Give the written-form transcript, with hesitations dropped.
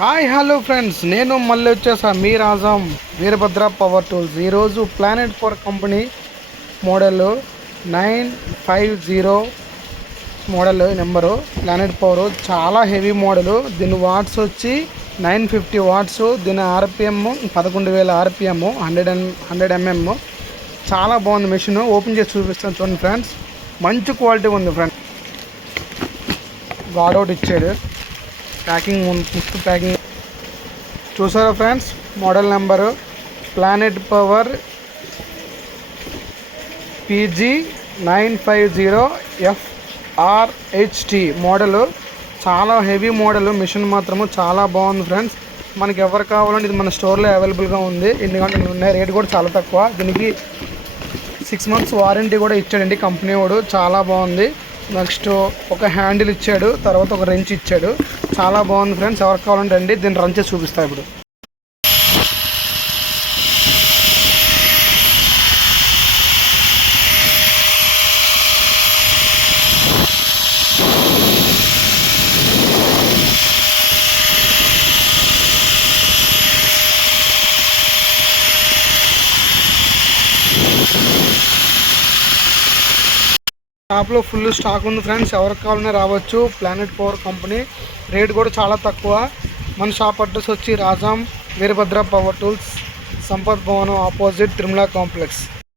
Hi hello friends, నేను మళ్ళీ వచ్చేసా మీ రాజం వీరభద్ర పవర్ టూల్స్. ఈరోజు planet 4 company model 950 model number planet power. చాలా హెవీ మోడలు. దీని వాట్స్ వచ్చి 950 వాట్స్. దీని ఆర్పిఎం 11,000 ఆర్పిఎం, 100 ఎంఎం. చాలా బాగుంది మెషిన్. ఓపెన్ చేసి చూపిస్తాను చూడండి ఫ్రెండ్స్. మంచి క్వాలిటీ ఉంది ఫ్రెండ్స్. గాడౌట్ ఇచ్చాడు. ప్యాకింగ్ ఫుల్ ప్యాకింగ్ చూసారా friends. Model number planet power PG950FRHT model. చాలా హెవీ మోడలు. మిషన్ మాత్రము చాలా బాగుంది ఫ్రెండ్స్. మనకి ఎవరు కావాలంటే ఇది మన స్టోర్లో అవైలబుల్గా ఉంది. ఎన్ని గంటలు ఉన్నాయి. రేట్ కూడా చాలా తక్కువ. దీనికి 6 months వారంటీ కూడా ఇచ్చాడండి కంపెనీ వాడు. చాలా బాగుంది. నెక్స్ట్ ఒక హ్యాండిల్ ఇచ్చాడు, తర్వాత ఒక రెంచ్ ఇచ్చాడు. చాలా బాగుంది ఫ్రెండ్స్. ఎవరికి కావాలంటే అండి దీన్ని రన్ చేసి చూపిస్తా ఇప్పుడు. షాప్లో ఫుల్ స్టాక్ ఉంది ఫ్రెండ్స్. ఎవరికి కావాలన్నా రావచ్చు. Planet power company. రేట్ కూడా చాలా తక్కువ. మన షాప్ అడ్రస్ వచ్చి రాజాం వీరభద్ర పవర్ టూల్స్, సంపత్ భవనం ఆపోజిట్ తిరుమల కాంప్లెక్స్.